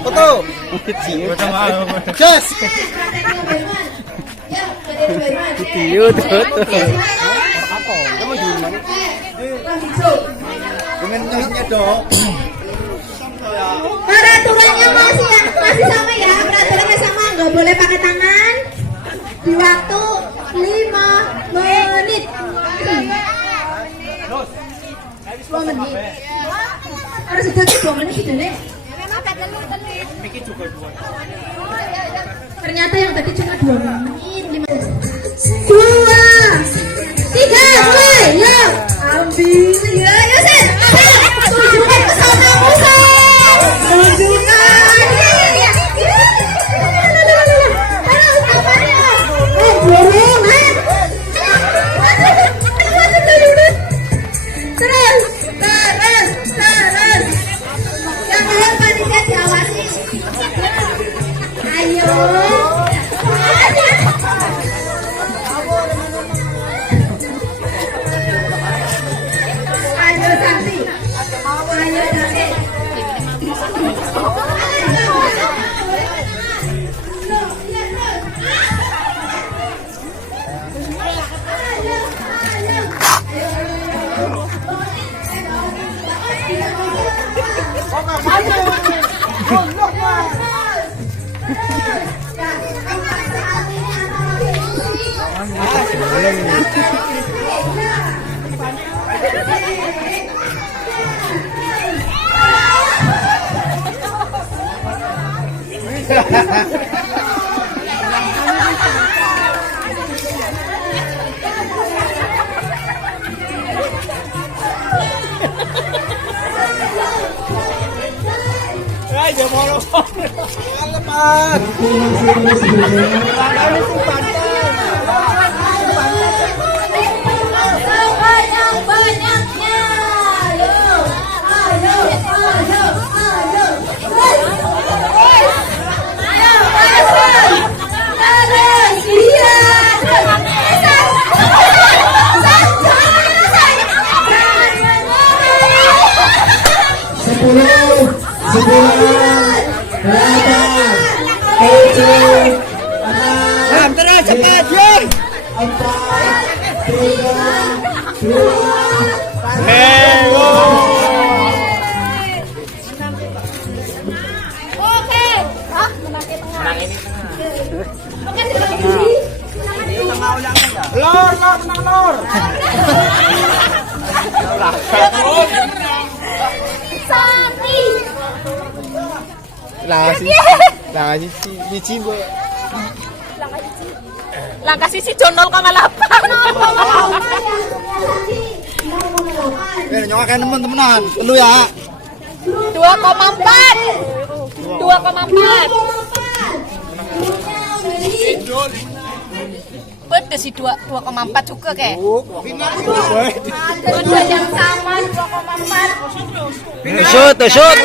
Foto. Yes. Video tuh. Dengan nyahitnya dong. Peraturannya masih sama ya, peraturannya sama, nggak boleh pakai tangan di waktu 5 menit. 2 menit. Harus sudah 2 menit sudah nih. Ternyata yang tadi cuma 2 menit. 2, 3, mulai, ya. Ambil, ya, ya, Sen. Tunjukkan kesonamu, Sen. Tunjukkan. Ya. Terus. Yang lain panitia diawasi. Ayo. Ayo Santi. Ayo Santi. Banyaknya. Ayo. Terus cepat, yuk. 4, 3, 2, Lor. Santi. Lah siji Bu. Langkah sisi Jon 0,8. Nyokakan teman-teman, telu ya. 2,4. 2,4. Betul sih 2,4 juga kayak. Ada yang sama 2,4. Shoot.